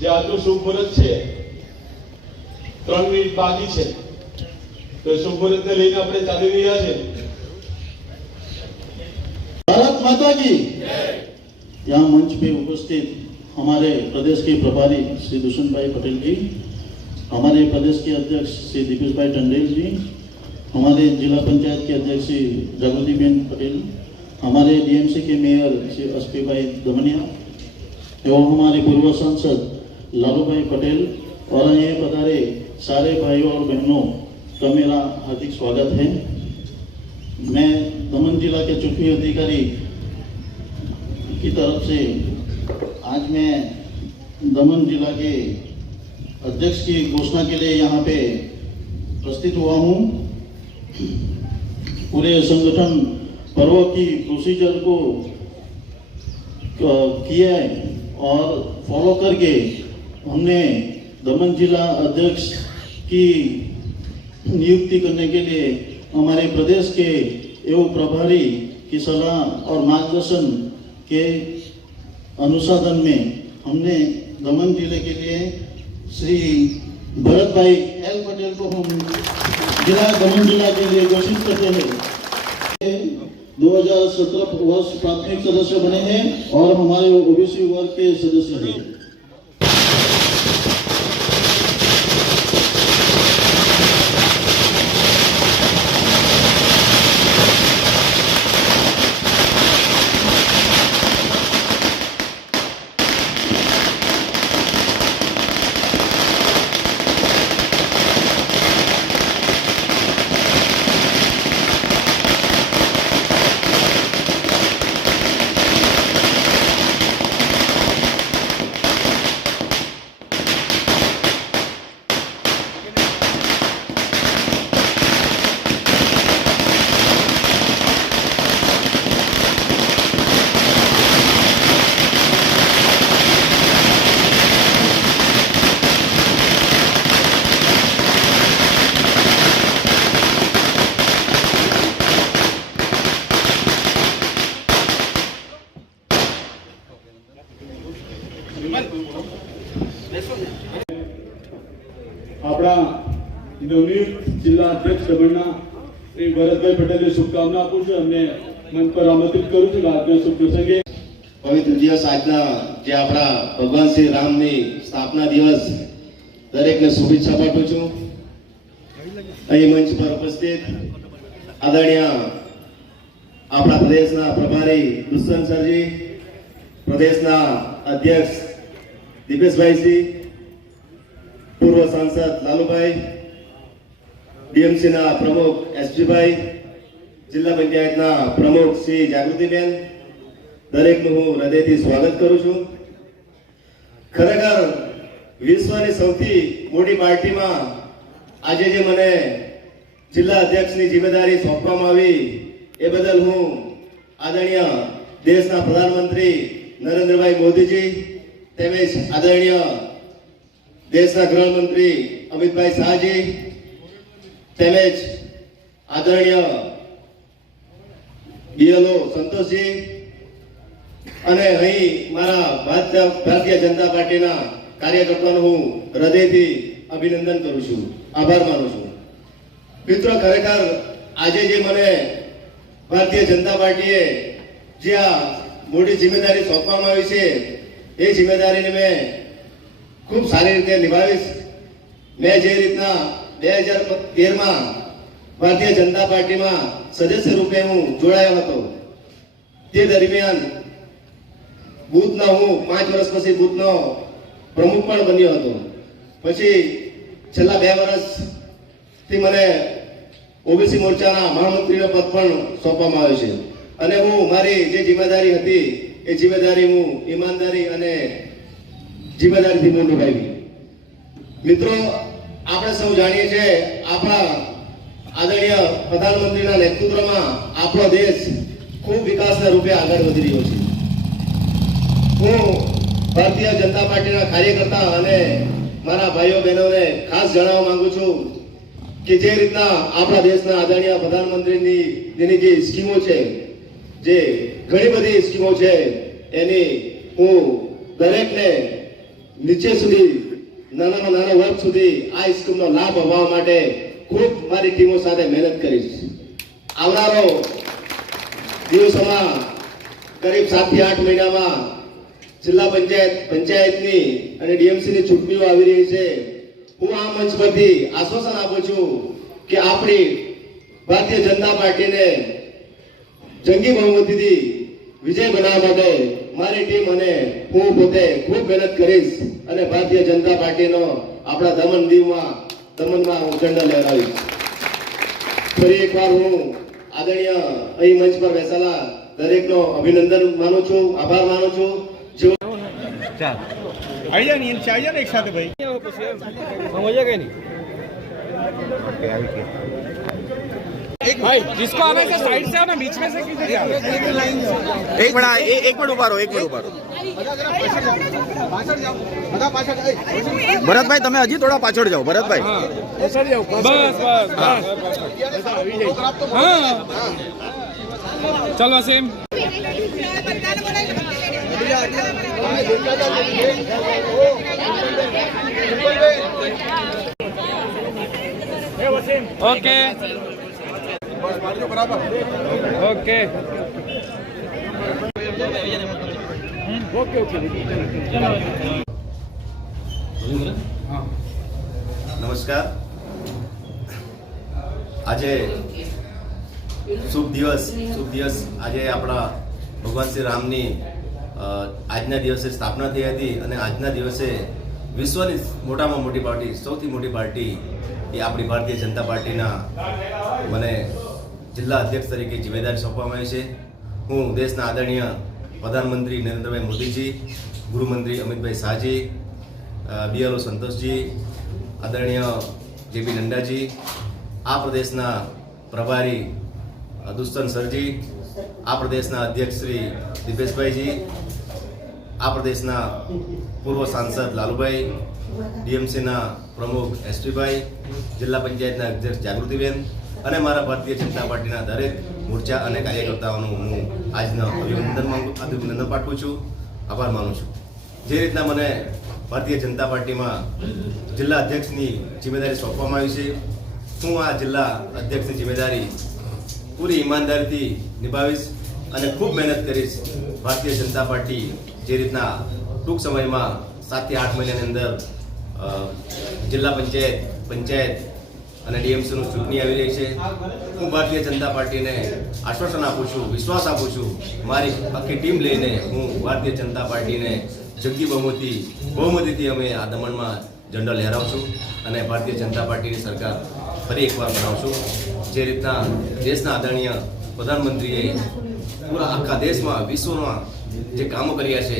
જે આજનો શુભ મુહૂર્ત છે 3 મિનિટ બાકી છે, तो शुभ मुहूर्त ने लेकर अपने चाली रहा है। भारत माता की। यहाँ मंच पे उपस्थित हमारे प्रदेश के प्रभारी श्री दुष्यंत भाई पटेल जी, हमारे प्रदेश के अध्यक्ष श्री दीपेश भाई टंडेल जी, हमारे जिला पंचायत के अध्यक्ष श्री जागृति बेन पटेल, हमारे डीएमसी के मेयर श्री एसपी भाई दमनिया एवं हमारे पूर्व सांसद लालू भाई पटेल और ये पधारे सारे भाइयों और बहनों का मेरा हार्दिक स्वागत है। मैं दमन जिला के चुनावी अधिकारी की तरफ से आज मैं दमन जिला के अध्यक्ष की घोषणा के लिए यहाँ पे उपस्थित हुआ हूँ। पूरे संगठन पर्व की प्रोसीजर को किया है और फॉलो करके हमने दमन जिला अध्यक्ष की नियुक्ति करने के लिए हमारे प्रदेश के एवं प्रभारी की सलाह और मार्गदर्शन के अनुसार में हमने दमन जिले के लिए श्री भरत भाई एल पटेल को हम दमन जिला के लिए घोषित करते हैं। 2017 वर्ष प्राथमिक सदस्य बने हैं और हमारे ओबीसी वर्ग के सदस्य हैं। આપણા નવનિયુક્ત જિલ્લા અધ્યક્ષ દમણના શ્રી ભરતભાઈ પટેલને શુભકામના આપું છું, અમને મંચ પર આમંત્રિત કરું છું કે આજના શુભ પ્રસંગે પવિત્ર દિવસ આજના જે આપણા ભગવાન શ્રી રામની સ્થાપના દિવસ દરેકને શુભેચ્છા પાઠવું છું। અહીં મંચ પર ઉપસ્થિત આદરણીય આપણા પ્રદેશના પ્રભારી દુષ્યંત સરજી, પ્રદેશના અધ્યક્ષ દીપેશભાઈજી, પૂર્વ સાંસદ લાલુભાઈ, ડીએમસીના પ્રમુખ એસપીભાઈ, જિલ્લા પંચાયતના પ્રમુખ શ્રી જાગૃતિબેન, દરેકનું હું હૃદયથી સ્વાગત કરું છું। ખરેખર વિશ્વની સૌથી મોટી પાર્ટીમાં આજે જે મને જિલ્લા અધ્યક્ષની જિમ્મેદારી સોંપવામાં આવી એ બદલ હું આદરણીય દેશના પ્રધાનમંત્રી નરેન્દ્રભાઈ મોદીજી તેમજ આદરણીય દેશના ગૃહમંત્રી અમિતભાઈ શાહજી તેમજ આદરણીય બીએલઓ સંતોષજી અને અહીં મારા ભારતીય જનતા પાર્ટીના કાર્યકર્તાઓનું હું હૃદયથી અભિનંદન કરું છું, આભાર માનું છું। મિત્રો, ખરેખર આજે જે મને ભારતીય જનતા પાર્ટીએ જે આ મોટી જિમ્મેદારી સોંપવામાં આવી છે એ જિમ્મેદારીને મેં ખૂબ સારી રીતે નિભાવીશ। મેં જે રીતના 2013માં ભારતીય જનતા પાર્ટીમાં સદસ્ય રૂપે હું જોડાયો હતો તે દરમિયાન બૂથનો હું 5 વર્ષ પછી બૂથનો પ્રમુખ પણ બન્યો હતો। પછી છેલ્લા 2 વર્ષથી મને ઓબીસી મોરચાના મહામંત્રીનો પદ પણ સોંપવામાં આવ્યો છે અને હું મારી જે જિમ્મેદારી હતી એ જિમ્મેદારી હું ઈમાનદારી અને જિમ્મેદારીથી હું નિભાવી। મિત્રો, આપણે સૌ જાણીએ છીએ આપણા આદરણીય પ્રધાનમંત્રીના નેતૃત્વમાં આપણો દેશ ખૂબ વિકાસના રૂપે આગળ વધી રહ્યો છે। હું ભારતીય જનતા પાર્ટીના કાર્યકર્તા અને મારા ભાઈઓ બહેનોને ખાસ જણાવવા માંગુ છું કે જે રીતના આપણા દેશના આદરણીય પ્રધાનમંત્રીની જેની જે સ્કીમો છે, જે ઘણી બધી સ્કીમો છે, એની હું દરેકને નીચે સુધી નાનામાં નાના વર્ગ સુધી આ સ્કીમનો લાભ અપાવવા માટે ખૂબ મારી ટીમો સાથે મહેનત કરીશ. આવનારો દિવસોમાં કરીબ 7 થી 8 મહિનામાં જિલ્લા પંચાયતની અને ડીએમસીની ચૂંટણીઓ આવી રહી છે. હું આ મંચ પરથી આશ્વાસન આપું છું કે આપણી ભારતીય જનતા પાર્ટીને જંગી બહુમતીથી વિજય બનાવવા માટે મારી ટીમ અને હું પોતે ખૂબ મહેનત કરીશ અને ભારતીય જનતા પાર્ટીનો આપણા દમણમાં હું ઝંડો લહેરાવીશ. ફરી એકવાર હું આદરણીય અહીં મંચ પર બેસેલા દરેકનો અભિનંદન માનું છું, આભાર માનું છું. आइए नीचे आइए ना एक साथ भाई समझे गए नहीं भाई जिसको आना है साइड से आओ ना बीच में से किधर जाओ एक मिनट उभा રહો ભરતભાઈ તમે હજી થોડા પાછળ જાઓ ભરતભાઈ बस हाँ चलो वसीम ओके ओके નમસ્કાર. આજે શુભ દિવસ આજે આપણા ભગવાન શ્રી રામની આજના દિવસે સ્થાપના થઈ હતી અને આજના દિવસે વિશ્વની મોટામાં મોટી પાર્ટી, સૌથી મોટી પાર્ટી એ આપણી ભારતીય જનતા પાર્ટીના મને જિલ્લા અધ્યક્ષ તરીકે જિમ્મેદારી સોંપવામાં આવી છે. હું દેશના આદરણીય પ્રધાનમંત્રી નરેન્દ્રભાઈ મોદીજી, ગૃહમંત્રી અમિતભાઈ શાહજી, બીએલઓ સંતોષજી, આદરણીય જેપી નડ્ડાજી, આ પ્રદેશના પ્રભારી દુષ્યંત સરજી, આ પ્રદેશના અધ્યક્ષ શ્રી દિપેશભાઈજી, આ પ્રદેશના પૂર્વ સાંસદ લાલુભાઈ, ડીએમસીના પ્રમુખ એસટીભાઈ, જિલ્લા પંચાયતના અધ્યક્ષ જાગૃતિબેન અને મારા ભારતીય જનતા પાર્ટીના દરેક મોરચા અને કાર્યકર્તાઓનું હું આજનો અભિનંદન પાઠવું છું, આભાર માનું છું. જે રીતના મને ભારતીય જનતા પાર્ટીમાં જિલ્લા અધ્યક્ષની જિમ્મેદારી સોંપવામાં આવી છે, હું આ જિલ્લા અધ્યક્ષની જિમ્મેદારી પૂરી ઈમાનદારીથી નિભાવીશ અને ખૂબ મહેનત કરીશ. ભારતીય જનતા પાર્ટી જે રીતના ટૂંક સમયમાં 7 થી 8 મહિનાની અંદર જિલ્લા પંચાયત અને ડીએમસીનું ચૂંટણી આવી રહી છે, હું ભારતીય જનતા પાર્ટીને આશ્વાસન આપું છું, વિશ્વાસ આપું છું. મારી આખી ટીમ લઈને હું ભારતીય જનતા પાર્ટીને જંગી બહુમતીથી અમે આ દમણમાં ઝંડો લહેરાવશું અને ભારતીય જનતા પાર્ટીની સરકાર ફરી એકવાર બનાવશું. જે રીતના દેશના આદરણીય પ્રધાનમંત્રીએ પૂરા આખા દેશમાં, વિશ્વમાં જે કામો કર્યા છે,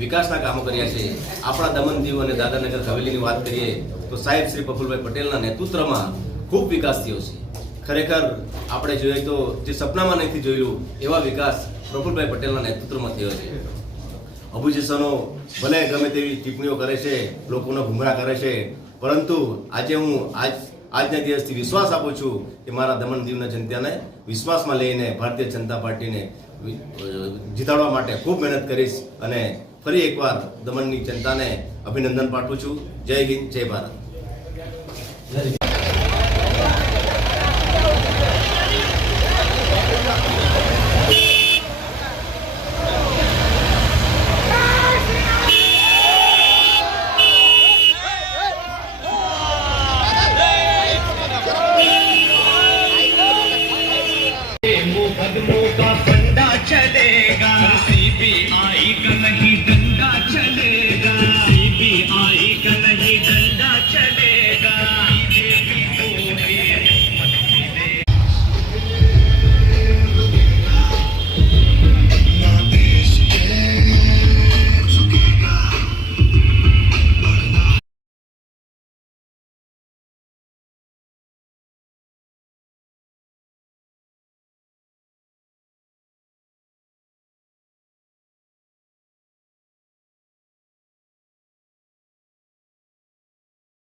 વિકાસના કામો કર્યા છે, આપણા દમણ દીવ અને દાદરાનગર હવેલીની વાત કરીએ તો સાહેબ શ્રી પ્રફુલભાઈ પટેલના નેતૃત્વમાં ખૂબ વિકાસ થયો છે. ખરેખર આપણે જોઈએ તો જે સપનામાં નથી જોયેલું એવા વિકાસ પ્રફુલભાઈ પટેલના નેતૃત્વમાં થયો છે. ઓપોઝિશનો ભલે ગમે તેવી ટિપ્પણીઓ કરે છે, લોકોને ગુમરાહ કરે છે, પરંતુ આજે હું આજના દિવસથી વિશ્વાસ આપું છું કે મારા દમણ દીવના જનતાને વિશ્વાસમાં લઈને ભારતીય જનતા પાર્ટીને જીતાડવા માટે ખૂબ મહેનત કરીશ અને ફરી એકવાર દમણની જનતાને અભિનંદન પાઠવું છું. જય હિન્દ, જય ભારત.